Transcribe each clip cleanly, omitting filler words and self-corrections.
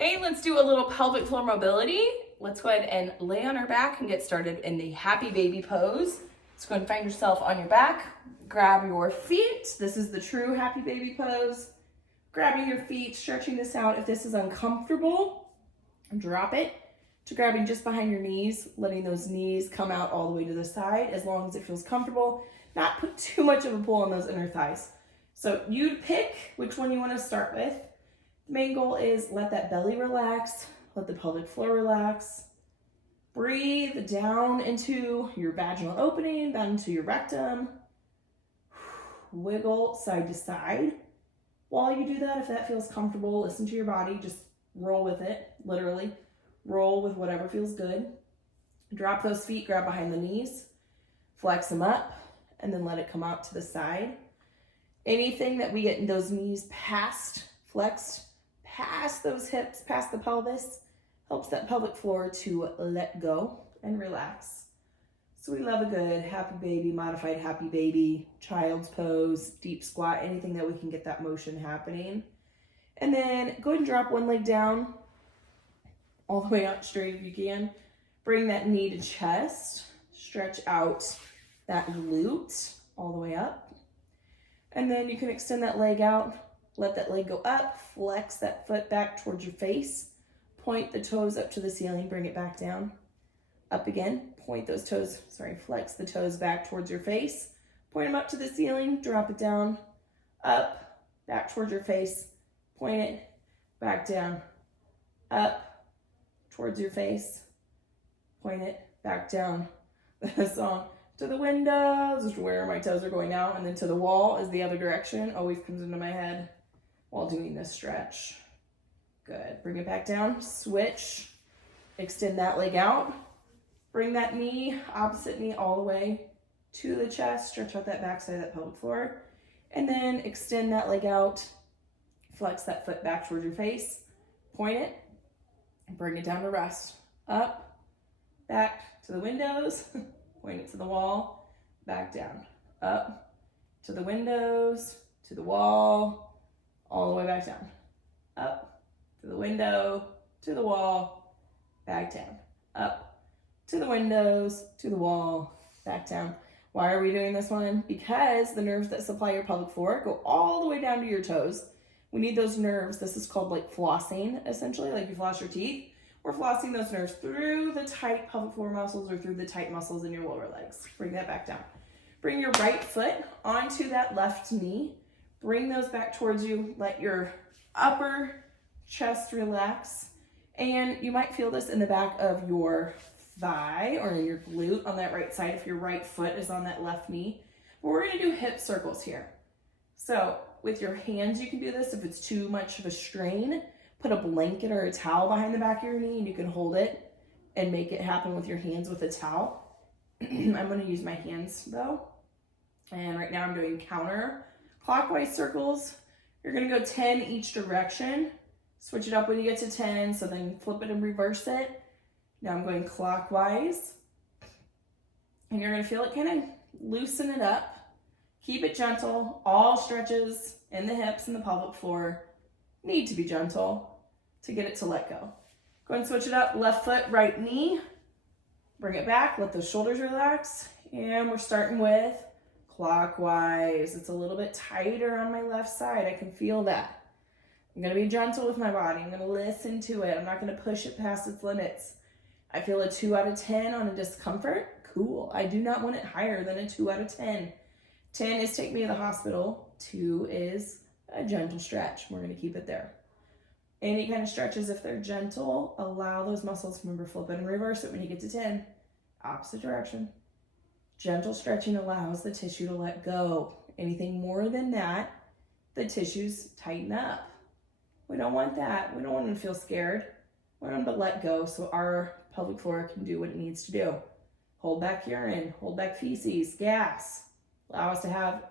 Hey, let's do a little pelvic floor mobility. Let's go ahead and lay on our back and get started in the happy baby pose. Let's go ahead and find yourself on your back. Grab your feet. This is the true happy baby pose. Grabbing your feet, stretching this out. If this is uncomfortable, drop it to grabbing just behind your knees, letting those knees come out all the way to the side as long as it feels comfortable. Not put too much of a pull on those inner thighs. So you pick which one you want to start with. The main goal is let that belly relax, let the pelvic floor relax. Breathe down into your vaginal opening, down into your rectum. Wiggle side to side. While you do that, if that feels comfortable, listen to your body, just roll with it, literally. Roll with whatever feels good. Drop those feet, grab behind the knees, flex them up, and then let it come out to the side. Anything that we get in those knees flexed, past those hips, past the pelvis, helps that pelvic floor to let go and relax. So we love a good happy baby, modified happy baby, child's pose, deep squat, anything that we can get that motion happening. And then go ahead and drop one leg down, all the way out straight if you can. Bring that knee to chest, stretch out that glute all the way up. And then you can extend that leg out, let that leg go up, flex that foot back towards your face, point the toes up to the ceiling, bring it back down. Up again, flex the toes back towards your face, point them up to the ceiling, drop it down, up, back towards your face, point it, back down, up, towards your face, point it, back down. The song, to the windows, is where my toes are going out, and then to the wall is the other direction, always comes into my head while doing this stretch. Good, bring it back down, switch, extend that leg out, bring that knee, opposite knee all the way to the chest, stretch out that back side of that pelvic floor, and then extend that leg out, flex that foot back towards your face, point it, and bring it down to rest. Up, back to the windows, point it to the wall, back down. Up, to the windows, to the wall, all the way back down. Up, to the window, to the wall, back down. Up, to the windows, to the wall, back down. Why are we doing this one? Because the nerves that supply your pelvic floor go all the way down to your toes. We need those nerves. This is called like flossing, essentially, like you floss your teeth. We're flossing those nerves through the tight pelvic floor muscles or through the tight muscles in your lower legs. Bring that back down. Bring your right foot onto that left knee. Bring those back towards you. Let your upper chest relax. And you might feel this in the back of your thigh or in your glute on that right side if your right foot is on that left knee. But we're going to do hip circles here. So with your hands, you can do this. If it's too much of a strain, put a blanket or a towel behind the back of your knee and you can hold it and make it happen with your hands with a towel. I'm going to use my hands though. And right now I'm doing counterclockwise circles. You're going to go 10 each direction. Switch it up when you get to 10, so then flip it and reverse it. Now I'm going clockwise. And you're going to feel it kind of loosen it up. Keep it gentle. All stretches in the hips and the pelvic floor need to be gentle to get it to let go. Go ahead and switch it up. Left foot, right knee. Bring it back. Let those shoulders relax. And we're starting with clockwise. It's a little bit tighter on my left side. I can feel that. I'm going to be gentle with my body. I'm going to listen to it. I'm not going to push it past its limits. I feel a 2 out of 10 on a discomfort. Cool. I do not want it higher than a 2 out of 10. 10 is take me to the hospital. 2 is a gentle stretch. We're going to keep it there. Any kind of stretches, if they're gentle, allow those muscles, remember, flip it and reverse it when you get to 10. Opposite direction. Gentle stretching allows the tissue to let go. Anything more than that, the tissues tighten up. We don't want that. We don't want them to feel scared. We want them to let go so our pelvic floor can do what it needs to do. Hold back urine, hold back feces, gas. Allow us to have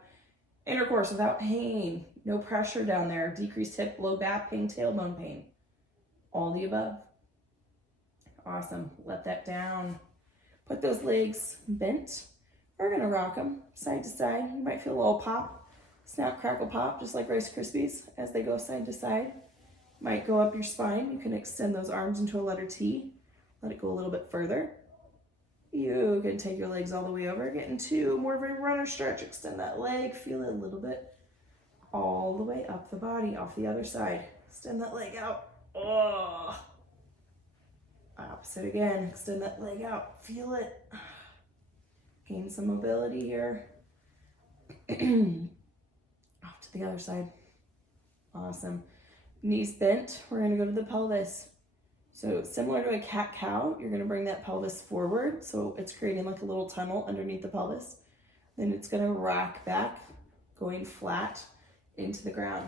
intercourse without pain, no pressure down there, decreased hip, low back pain, tailbone pain. All the above. Awesome. Let that down. Put those legs bent. We're going to rock them side to side. You might feel a little pop, snap, crackle, pop, just like Rice Krispies as they go side to side. Might go up your spine. You can extend those arms into a letter T. Let it go a little bit further. You can take your legs all the way over, get into more of a runner stretch. Extend that leg, feel it a little bit all the way up the body, off the other side. Extend that leg out. Oh. Opposite again, extend that leg out, feel it. Gain some mobility here. Off to the other side. Awesome. Knees bent, we're gonna go to the pelvis. So similar to a cat-cow, you're gonna bring that pelvis forward. So it's creating like a little tunnel underneath the pelvis. Then it's gonna rock back, going flat into the ground.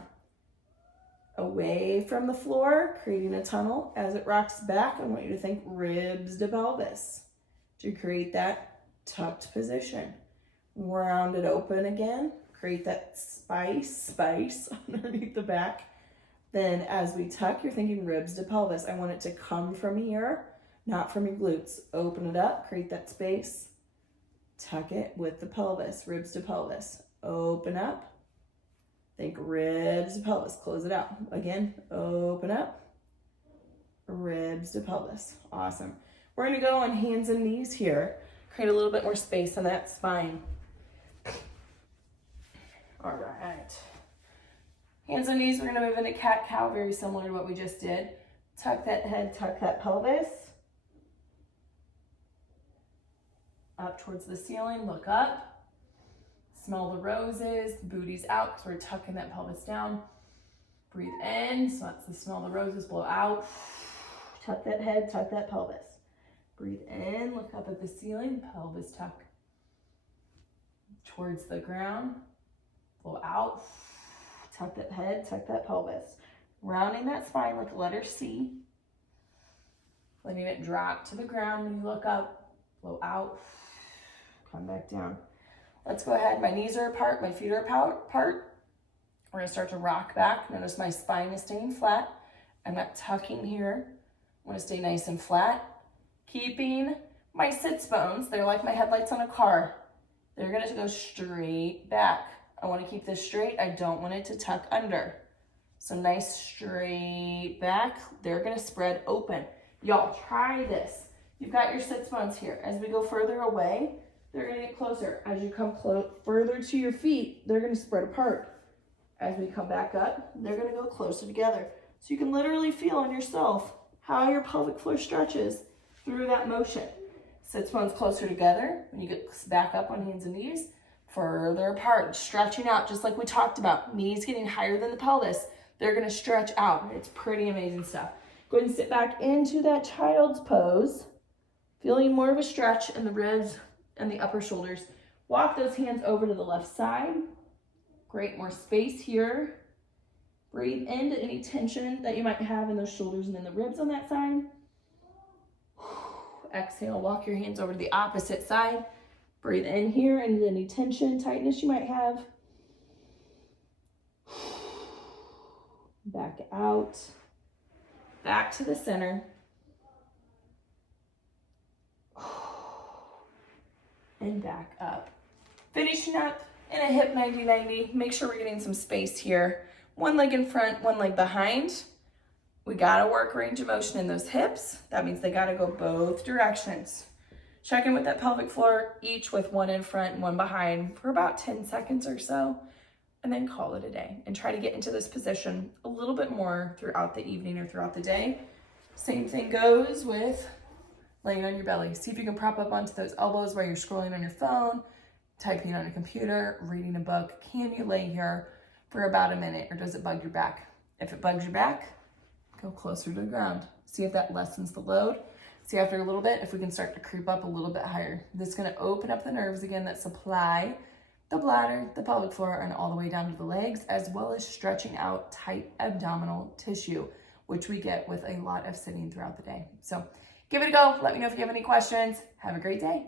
Away from the floor, creating a tunnel. As it rocks back, I want you to think ribs to pelvis to create that tucked position. Round it open again, create that space underneath the back. Then as we tuck, you're thinking ribs to pelvis. I want it to come from here, not from your glutes. Open it up, create that space. Tuck it with the pelvis, ribs to pelvis. Open up. Think ribs to pelvis. Close it out. Again, open up. Ribs to pelvis. Awesome. We're going to go on hands and knees here. Create a little bit more space on that spine. All right. Hands and knees, we're going to move into cat-cow, very similar to what we just did. Tuck that head, tuck that pelvis. Up towards the ceiling, look up. Smell the roses, booty's out because we're tucking that pelvis down. Breathe in, so that's the smell the roses, blow out. Tuck that head, tuck that pelvis. Breathe in, look up at the ceiling, pelvis tuck. Towards the ground, blow out. Tuck that head, tuck that pelvis. Rounding that spine like a letter C. Letting it drop to the ground when you look up. Blow out. Come back down. Let's go ahead. My knees are apart. My feet are apart. We're going to start to rock back. Notice my spine is staying flat. I'm not tucking here. I want to stay nice and flat. Keeping my sits bones. They're like my headlights on a car. They're going to go straight back. I want to keep this straight. I don't want it to tuck under. So nice straight back. They're going to spread open. Y'all try this. You've got your sits bones here. As we go further away, they're going to get closer. As you come further to your feet, they're going to spread apart. As we come back up, they're going to go closer together. So you can literally feel on yourself how your pelvic floor stretches through that motion. Sits bones closer together. When you get back up on hands and knees, further apart, stretching out, just like we talked about. Knees getting higher than the pelvis. They're going to stretch out. It's pretty amazing stuff. Go ahead and sit back into that child's pose. Feeling more of a stretch in the ribs and the upper shoulders. Walk those hands over to the left side. Great, more space here. Breathe into any tension that you might have in those shoulders and in the ribs on that side. Exhale, walk your hands over to the opposite side. Breathe in here into any tension, tightness you might have. Back out. Back to the center. And back up. Finishing up in a hip 90-90. Make sure we're getting some space here. One leg in front, one leg behind. We gotta work range of motion in those hips. That means they gotta go both directions. Check in with that pelvic floor, each with one in front and one behind for about 10 seconds or so, and then call it a day. And try to get into this position a little bit more throughout the evening or throughout the day. Same thing goes with laying on your belly. See if you can prop up onto those elbows while you're scrolling on your phone, typing on a computer, reading a book. Can you lay here for about a minute, or does it bug your back? If it bugs your back, go closer to the ground. See if that lessens the load. See after a little bit if we can start to creep up a little bit higher. This is going to open up the nerves again that supply the bladder, the pelvic floor, and all the way down to the legs, as well as stretching out tight abdominal tissue, which we get with a lot of sitting throughout the day. So give it a go. Let me know if you have any questions. Have a great day.